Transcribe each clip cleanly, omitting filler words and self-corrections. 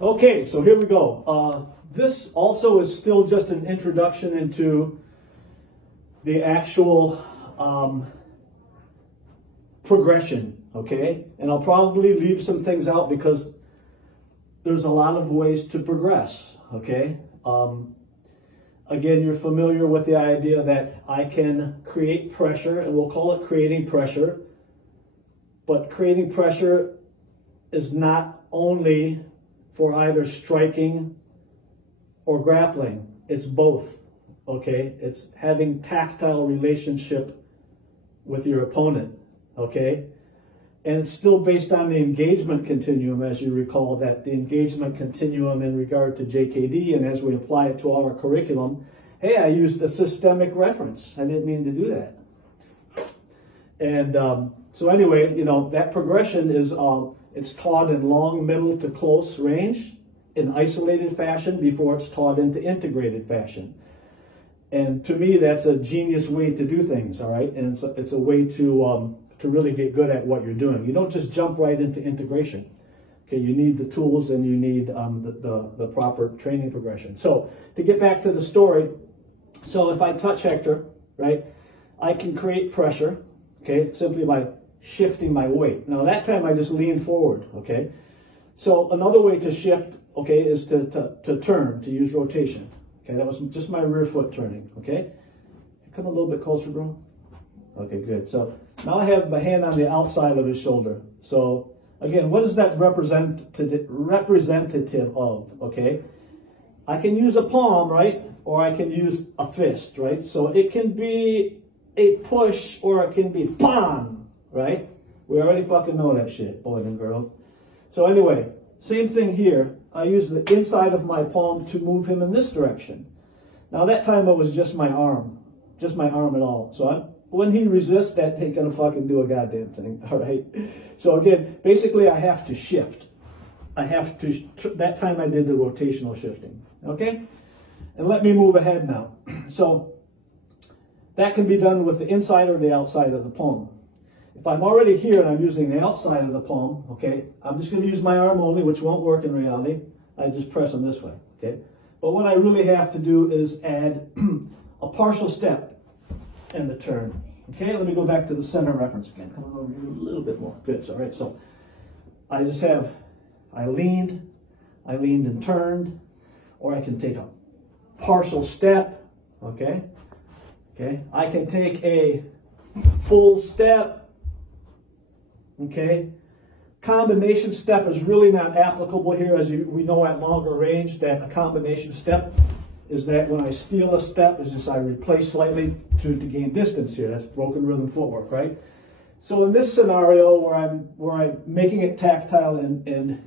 Okay, so here we go. This also is still just an introduction into the actual progression, okay? And I'll probably leave some things out because there's a lot of ways to progress, okay? Again, you're familiar with the idea that I can create pressure, and we'll call it creating pressure, but creating pressure is not only for either striking or grappling. It's both, okay? It's having tactile relationship with your opponent, okay? And it's still based on the engagement continuum, as you recall, that the engagement continuum in regard to JKD, and as we apply it to our curriculum, hey, I used a systemic reference. I didn't mean to do that. And so anyway, you know, that progression is, it's taught in long, middle to close range in isolated fashion before it's taught into integrated fashion. And to me, that's a genius way to do things, all right? And it's a way to really get good at what you're doing. You don't just jump right into integration. Okay, you need the tools and you need the proper training progression. So to get back to the story, so if I touch Hector, right, I can create pressure, okay, simply by shifting my weight. Now that time I just lean forward, okay? So another way to shift, okay, is to turn, to use rotation. Okay, that was just my rear foot turning, okay? Come a little bit closer, bro. Okay, good. So now I have my hand on the outside of his shoulder. So again, what is that representative of, okay? I can use a palm, right? Or I can use a fist, right? So it can be a push or it can be bam, right? We already fucking know that shit, boys and girls. So anyway, same thing here. I use the inside of my palm to move him in this direction. Now that time it was just my arm at all. So when he resists, that ain't gonna fucking do a goddamn thing, all right? So again, basically I have to shift. I have to, that time I did the rotational shifting, okay? And let me move ahead now. So that can be done with the inside or the outside of the palm. If I'm already here and I'm using the outside of the palm, okay, I'm just going to use my arm only, which won't work in reality. I just press them this way, okay? But what I really have to do is add a partial step in the turn. Okay, let me go back to the center reference again. Come on over here a little bit more. Good, all right, so I just have, I leaned and turned, or I can take a partial step, okay? Okay, I can take a full step, okay? Combination step is really not applicable here, as we know at longer range that a combination step is that when I steal a step, is just I replace slightly to gain distance here. That's broken rhythm footwork, right? So in this scenario where I'm making it tactile and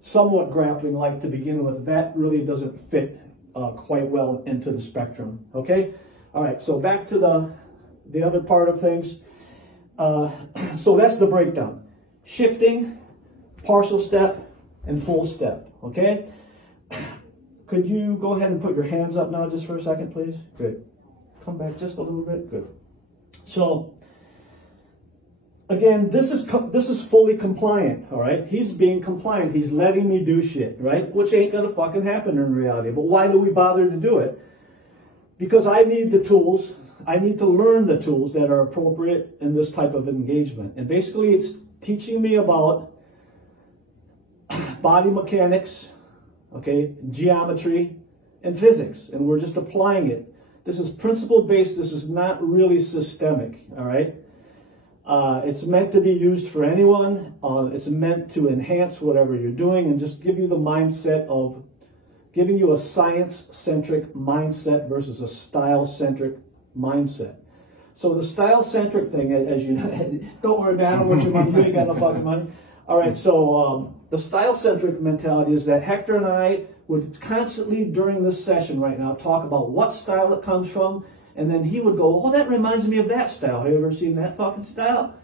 somewhat grappling like to begin with, that really doesn't fit quite well into the spectrum, okay? All right, so back to the other part of things. So that's the breakdown. Shifting, partial step, and full step, okay? Could you go ahead and put your hands up now just for a second, please? Good. Come back just a little bit. Good. So, again, this is fully compliant, all right? He's being compliant. He's letting me do shit, right? Which ain't gonna fucking happen in reality. But why do we bother to do it? Because I need the tools. I need to learn the tools that are appropriate in this type of engagement. And basically, it's teaching me about body mechanics, okay, geometry, and physics. And we're just applying it. This is principle-based. This is not really systemic, all right? It's meant to be used for anyone. It's meant to enhance whatever you're doing and just give you the mindset of giving you a science-centric mindset versus a style-centric mindset. So the style-centric thing, as you know, don't worry, man, I don't want your money, you ain't got no fucking money. All right, so the style-centric mentality is that Hector and I would constantly, during this session right now, talk about what style it comes from, and then he would go, oh, that reminds me of that style. Have you ever seen that fucking style?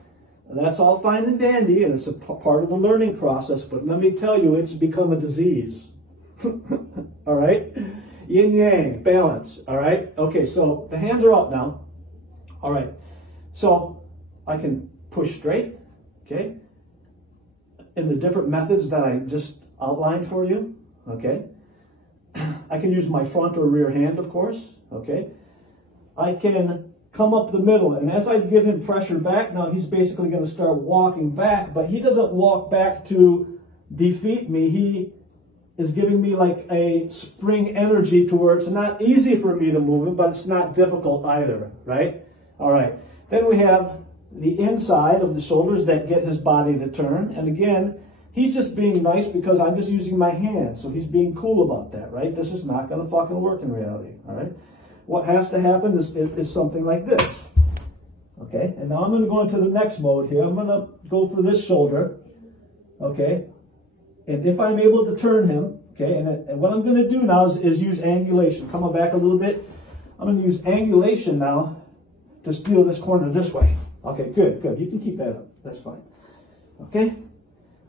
And that's all fine and dandy, and it's a part of the learning process, but let me tell you, it's become a disease. All right? Yin yang, balance. All right? Okay, so the hands are up now. All right. So I can push straight, okay, in the different methods that I just outlined for you. okay? I can use my front or rear hand, of course, okay? I can come up the middle, and as I give him pressure back, now he's basically going to start walking back, but he doesn't walk back to defeat me. He is giving me like a spring energy to where it's not easy for me to move him, but it's not difficult either, right? All right. Then we have the inside of the shoulders that get his body to turn. And again, he's just being nice because I'm just using my hands. So he's being cool about that, right? This is not going to fucking work in reality, all right? What has to happen is something like this, okay? And now I'm going to go into the next mode here. I'm going to go for this shoulder, okay? And if I'm able to turn him, okay, and what I'm going to do now is use angulation. Come on back a little bit. I'm going to use angulation now to steal this corner this way. Okay, good, good. You can keep that up. That's fine. Okay?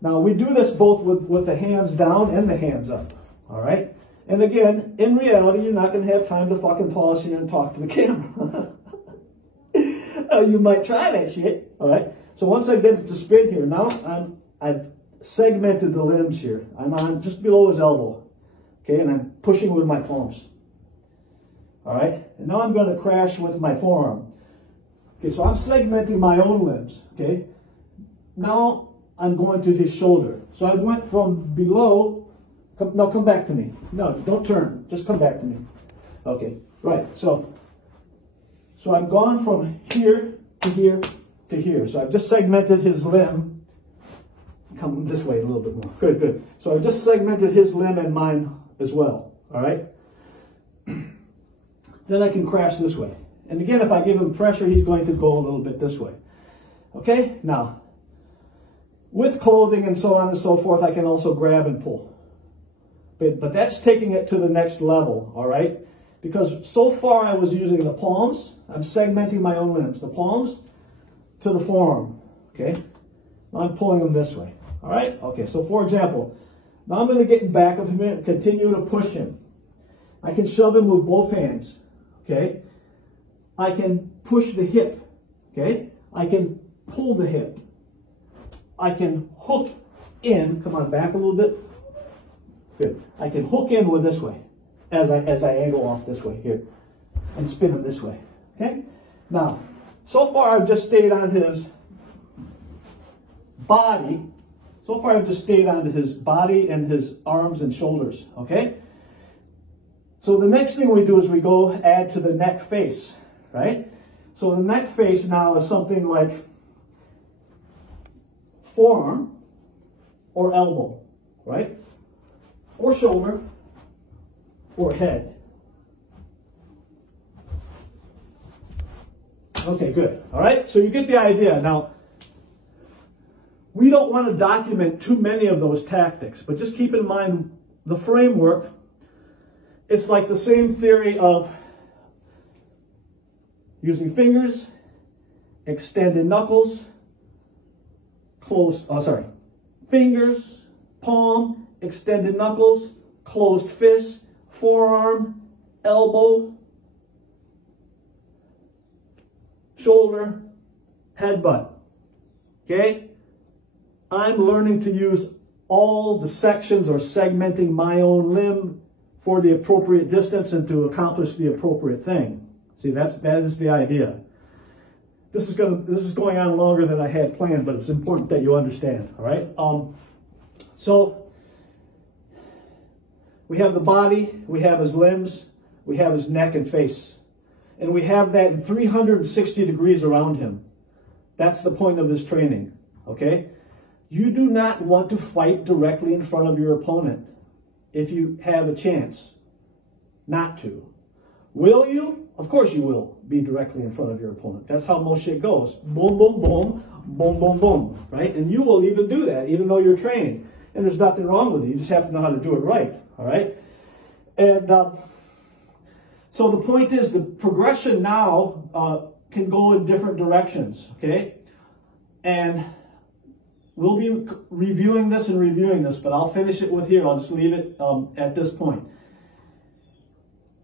Now, we do this both with the hands down and the hands up. All right? And again, in reality, you're not going to have time to fucking pause here and talk to the camera. You might try that shit. All right? So once I get it to spin here, now I've segmented the limbs here. I'm on just below his elbow. Okay? And I'm pushing with my palms. All right? And now I'm going to crash with my forearm. Okay, so I'm segmenting my own limbs, okay? Now I'm going to his shoulder. So I went from below, come back to me. No, don't turn, just come back to me. Okay, right, so I'm gone from here to here to here. So I've just segmented his limb. Come this way a little bit more. Good, good. So I've just segmented his limb and mine as well, all right? Then I can crash this way. And again, if I give him pressure, he's going to go a little bit this way. Okay? Now, with clothing and so on and so forth, I can also grab and pull. But that's taking it to the next level, all right? Because so far I was using the palms. I'm segmenting my own limbs. The palms to the forearm, okay? Now I'm pulling them this way, all right? Okay, so for example, now I'm going to get in back of him and continue to push him. I can shove him with both hands, okay? I can push the hip, okay? I can pull the hip. I can hook in, come on, back a little bit. Good. I can hook in with this way as I angle off this way here and spin him this way, okay? Now, so far I've just stayed on his body. So far I've just stayed on his body and his arms and shoulders, okay? So the next thing we do is we go add to the neck face. Right? So the neck face now is something like forearm or elbow, right? Or shoulder or head. Okay, good. All right, so you get the idea. Now, we don't want to document too many of those tactics, but just keep in mind the framework. It's like the same theory of using fingers, extended knuckles, fingers, palm, extended knuckles, closed fist, forearm, elbow, shoulder, headbutt. Okay? I'm learning to use all the sections or segmenting my own limb for the appropriate distance and to accomplish the appropriate thing. See, that is the idea. This is going on longer than I had planned, but it's important that you understand, all right? So we have the body, we have his limbs, we have his neck and face. And we have that in 360 degrees around him. That's the point of this training, okay? You do not want to fight directly in front of your opponent if you have a chance not to. Will you? Of course you will be directly in front of your opponent. That's how most shit goes. Boom, boom, boom, boom, boom, boom, right? And you will even do that, even though you're trained. And there's nothing wrong with it. You just have to know how to do it right, all right? And so the point is the progression now can go in different directions, okay? And we'll be reviewing this, but I'll finish it with here. I'll just leave it at this point.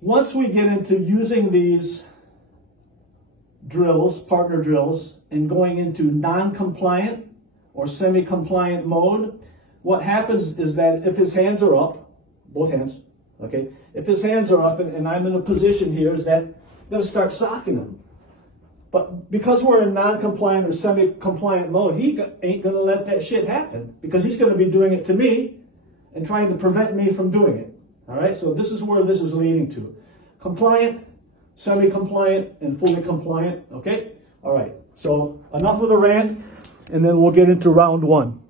Once we get into using these drills, partner drills, and going into non-compliant or semi-compliant mode, what happens is that if his hands are up, both hands, okay? If his hands are up and I'm in a position here, is that I'm going to start socking him. But because we're in non-compliant or semi-compliant mode, he ain't going to let that shit happen, because he's going to be doing it to me and trying to prevent me from doing it. All right, so this is where this is leading to. Compliant, semi-compliant, and fully compliant, okay? All right, so enough of the rant, and then we'll get into round one.